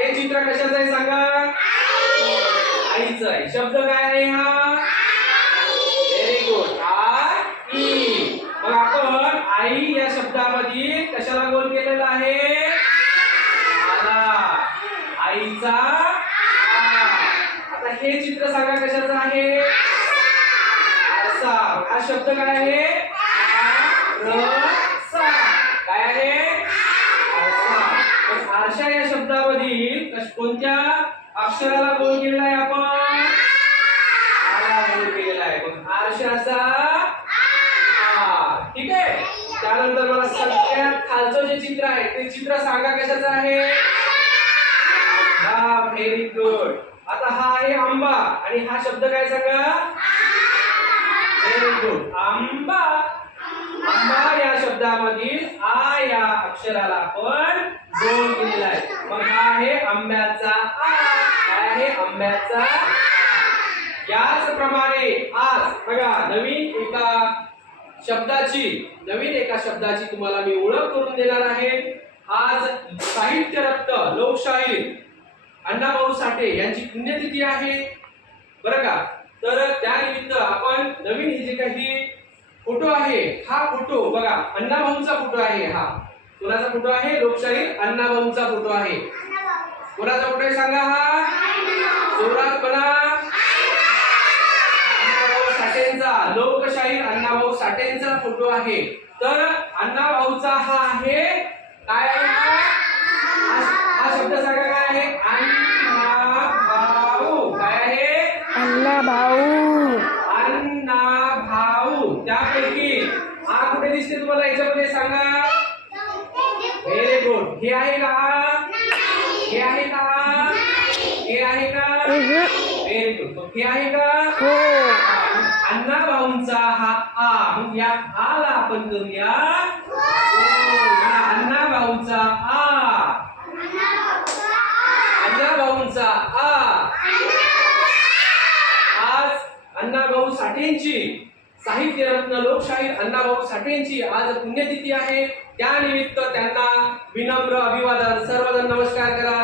हे चित्र कशाचं आहे सांगा? आईचं आहे. शब्द काय आहे हा? व्हेरी गुड, आई. मग आपण आई या शब्दामध्ये कशाला गोल केलेला आहे? आला. आईचा आ. आता हे चित्र सांगा कशाचं आहे? आरसा. हा शब्द काय आहे? आरसा. काय आहे? आरसा. आरशा या शब्दामधील कोणत्या अक्षराला गोल केलेला आहे आपण? आला गोल केलेला आहे. मग आरशाचा आ. ठीक आहे. त्यानंतर मला सगळ्यात खालचं जे चित्र आहे ते चित्र सांगा कशाचं आहे? हा, व्हेरी गुड. आता हा आहे आंबा आणि हा शब्द काय सांगा? व्हेरी गुड, आंबा. आंबा या शब्दामधील आ या अक्षराला आपण गोल केलेला आहे. मग हा आहे आंब्याचा आ. काय आहे? आंब्याचा. याच प्रमाणे आज बघा नवीन एका शब्दाची तुम्हाला मी ओळख करून देणार आहे. आज साहित्य रत्न लोकशाहीर अण्णाभाऊ साठे यांची पुण्यतिथी आहे बरं का. तर त्यानिमित्त आपण नवीन हे जे काही फोटो आहे हा फोटो बघा अण्णाभाऊंचा फोटो आहे. हा कोणाचा फोटो आहे? लोकशाहीर अण्णाभाऊंचा फोटो आहे. कोणाचा फोटो आहे सांगा? हा जोरात म्हणा. अण्णाभाऊ साठेंचा, लोकशाहीर अण्णाभाऊ साठेंचा फोटो आहे. तर अण्णाभाऊचा हा आहे काय आहे? हा शब्द सांगा काय आहे? अण्णाभाऊ. काय आहे? अण्णाभाऊ. अण्णाभाऊ. त्यापैकी हा कुठे दिसते तुम्हाला याच्यामध्ये सांगा? Very good. हे आहे का? हे आहे का? हे आहे का? Very good. हे आहे का? हो. अण्णाभाऊंचा हा आ. मग या आला आपण करूया अण्णाभाऊंचा आ. अण्णाभाऊंचा आ. आज अण्णाभाऊ साठेंची साहित्य रत्न लोकशाहीर अण्णाभाऊ साठेंची आज पुण्यतिथी आहे. त्यानिमित्त त्यांना विनम्र अभिवादन. सर्वजण नमस्कार करा.